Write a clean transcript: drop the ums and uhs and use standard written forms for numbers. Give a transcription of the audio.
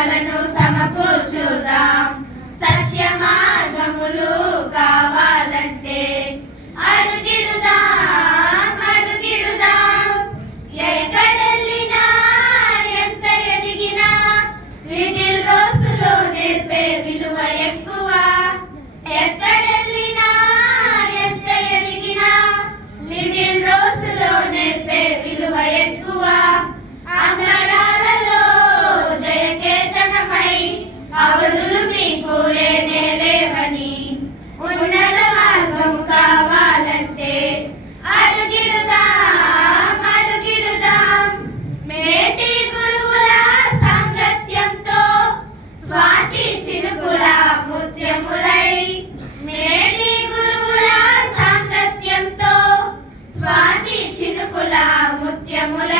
విలువలను సమకూర్చుదాం. సత్య మార్గములు కావాలంటే అడుగిడుదాం అడుగిడుదాం. ఎక్కడెళ్ళినా ఎంత ఎదిగినా లిటిల్ రోసులో నేర్పే విలువ ఎక్కువ. ఎక్కడెళ్ళినా ఎంత ఎదిగినా లిటిల్ రోసులో నేర్పే విలువ ఎక్కువ. అంబరాలలో జయకేతనమై అవధులు మీకు లేనే లేవని ఉన్నత మార్గము కావాలంటే అడుగిడుదాం అడుగిడుదాం. మేటి గురువుల సాంగత్యంతో స్వాతి చినుకుల ముత్యములై. మేటి గురువుల సాంగత్యంతో స్వాతి చినుకుల ముత్యములై